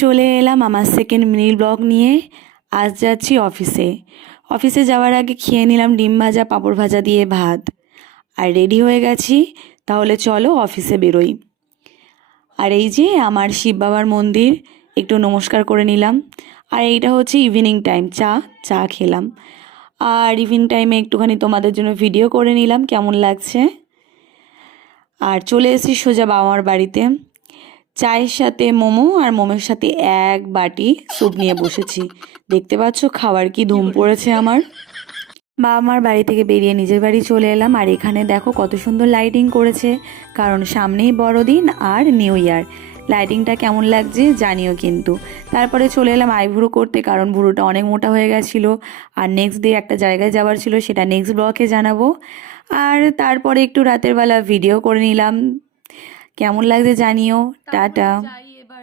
চলে এলাম আমার সেকেন্ড মিনি ব্লগ নিয়ে। আজ যাচ্ছি অফিসে। অফিসে যাওয়ার আগে খেয়ে নিলাম ডিম ভাজা পাঁপড় ভাজা দিয়ে ভাত, আর রেডি হয়ে গেছি। তাহলে চলো অফিসে বেরোই। আর এই যে আমার শিব বাবার মন্দির, একটু নমস্কার করে নিলাম। আর এইটা হচ্ছে ইভিনিং টাইম, চা চা খেলাম। আর ইভিনিং টাইমে একটুখানি তোমাদের জন্য ভিডিও করে নিলাম কেমন লাগছে। আর চলে এসেছি সোজা বাবার বাড়িতে। চায়ের সাথে মোমো আর মোমোর সাথে এক বাটি স্যুপ নিয়ে বসেছি। দেখতে পাচ্ছ খাবার কি ধুম পড়েছে আমার। বাবা মার বাড়ি থেকে বেরিয়ে নিজের বাড়ি চলে এলাম। আর এখানে দেখো কত সুন্দর লাইটিং করেছে, কারণ সামনেই বড়দিন আর নিউ ইয়ার। লাইটিংটা কেমন লাগছে জানিও কিন্তু। তারপরে চলে এলাম আইব্রো করতে, কারণ ভুরুটা অনেক মোটা হয়ে গেছিলো। আর নেক্সট ডে একটা জায়গায় যাওয়ার ছিল, সেটা নেক্সট ব্লগে জানাবো। আর তারপরে একটু রাতের বেলা ভিডিও করে নিলাম। কেমন লাগছে জানিও। টাটা।